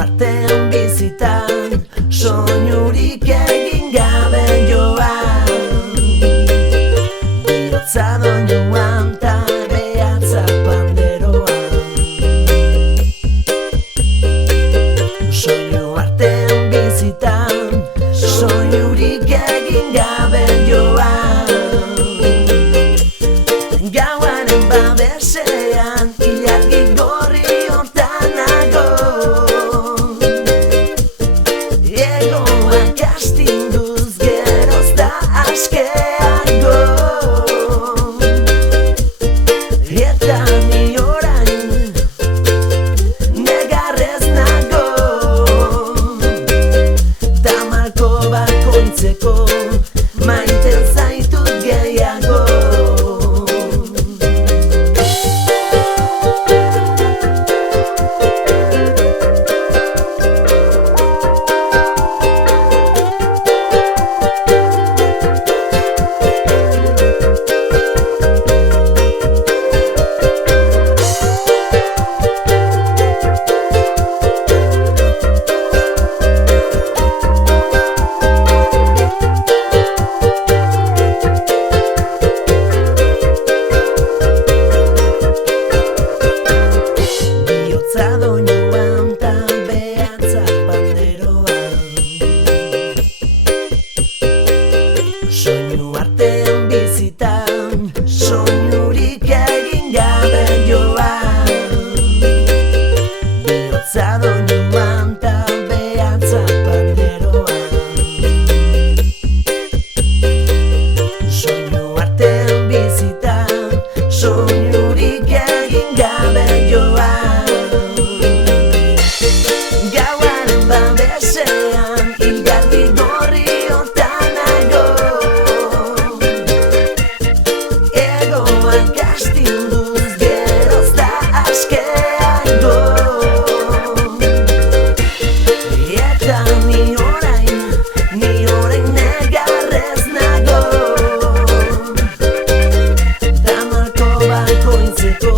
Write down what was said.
artean bizitan, soinurik egin gabe joan. Bihotza doinuan ta behatza panderoan. Soinu artean bizitan, soinurik egin gabe joan. Gauaren babesean, ilargi gorri hortan nago. Egoak astinduz geroz da askeago. Eta ni orain negarrez nago. Tamalko bakoitzeko maiten zaitut gehiago. Doinuan ta behatza panderoan. Soinu artean bizitan, soinurik egin gabe joan. Bihotza doinuan ta behatza panderoan. Soinu artean bizitan, soinurik egin gabe joan. Babesean, ilargi gorri hortan nago. Egoak astinduz geroz da askeago. Eta ni orain negarrez nago. Tamalko bakoitzeko